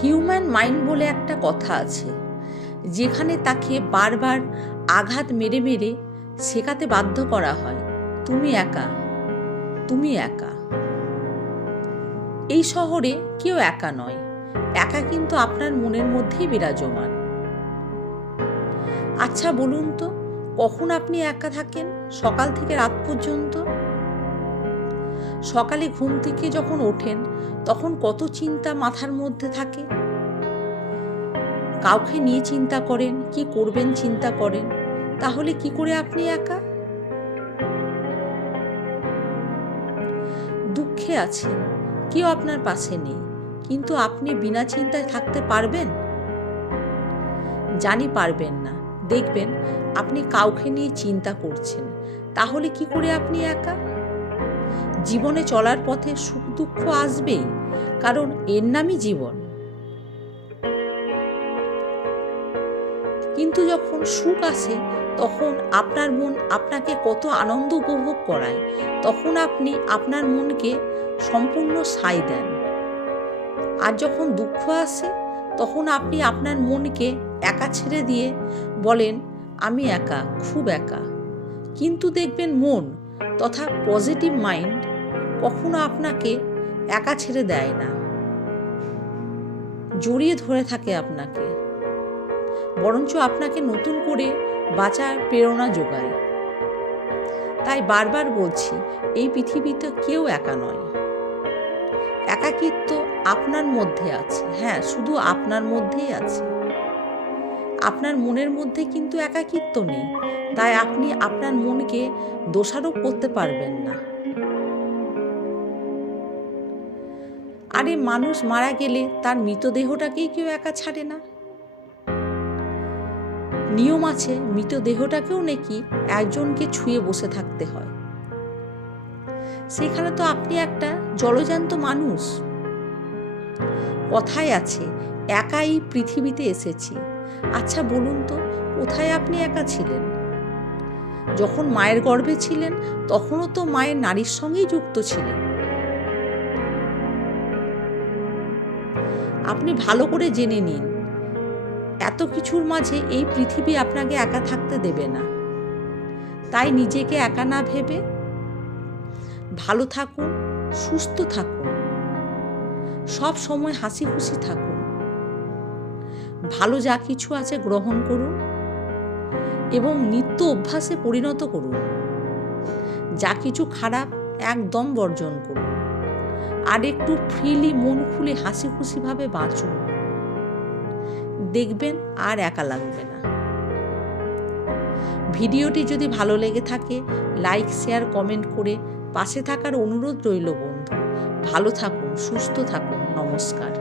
Human mind বলে একটা কথা আছে, যেখানে তাকে বারবার আঘাত মেরে মেরে শেখাতে বাধ্য করা হয়, তুমি একা, তুমি একা। এই শহরে কেউ একা নয়, একা কিন্তু আপনার মনের মধ্যেই বিরাজমান। আচ্ছা বলুন তো, কখন আপনি একা থাকেন সকাল থেকে রাত পর্যন্ত? সকালে ঘুম থেকে যখন ওঠেন তখন কত চিন্তা মাথার মধ্যে থাকে, কাউকে নিয়ে চিন্তা করেন, কি করবেন চিন্তা করেন, তাহলে কি করে আপনি একা? দুঃখে আছেন, কেউ আপনার পাশে নেই, কিন্তু আপনি বিনা চিন্তায় থাকতে পারবেন? জানি পারবেন না। দেখবেন আপনি কাউকে নিয়ে চিন্তা করছেন, তাহলে কি করে আপনি একা? জীবনে চলার পথে সুখ দুঃখ আসবেই, কারণ এর নামই জীবন। কিন্তু যখন সুখ আসে তখন আপনার মন আপনাকে কত আনন্দ উপভোগ করায়, তখন আপনি আপনার মনকে সম্পূর্ণ সায় দেন। আর যখন দুঃখ আসে তখন আপনি আপনার মনকে একা ছেড়ে দিয়ে বলেন, আমি একা, খুব একা। কিন্তু দেখবেন মন তথা পজিটিভ মাইন্ড কখনো আপনাকে একা ছেড়ে দেয় না, জড়িয়ে ধরে থাকে আপনাকে, বরঞ্চ আপনাকে নতুন করে বাঁচার প্রেরণা যোগায়। তাই বারবার বলছি, এই পৃথিবীতে কেউ একা নয়। একাকিত্ব আপনার মধ্যে আছে, হ্যাঁ, শুধু আপনার মধ্যেই আছে। আপনার মনের মধ্যে কিন্তু একাকিত্ব নেই, তাই আপনি আপনার মনকে দোষারোপ করতে পারবেন না। আরে মানুষ মারা গেলে তার মৃতদেহটাকেই কেউ একা ছাড়ে না। নিয়ম আছে, মৃতদেহটাকেও নাকি একজনকে ছুঁয়ে বসে থাকতে হয়। সেখানে তো আপনি একটা জলজ্যান্ত মানুষ। কথায় আছে, একাই পৃথিবীতে এসেছি। আচ্ছা বলুন তো, কোথায় আপনি একা ছিলেন? যখন মায়ের গর্ভে ছিলেন তখনও তো মায়ের নারীর সঙ্গেই যুক্ত ছিলেন। আপনি ভালো করে জেনে নিন, এত কিছুর মাঝে এই পৃথিবী আপনাকে একা থাকতে দেবে না। তাই নিজেকে একা না ভেবে ভালো থাকুন, সুস্থ থাকুন, সব সময় হাসি খুশি থাকুন, ভালো যা কিছু আছে গ্রহণ করুন এবং নিত্য অভ্যাসে পরিণত করুন। যা কিছু খারাপ একদম বর্জন করুন, আর একটু ফ্রিলি মন খুলে হাসি খুশিভাবে বাঁচুন। দেখবেন আর একা লাগবে না। ভিডিওটি যদি ভালো লেগে থাকে লাইক, শেয়ার, কমেন্ট করে পাশে থাকার অনুরোধ রইল বন্ধু। ভালো থাকুন, সুস্থ থাকুন, নমস্কার।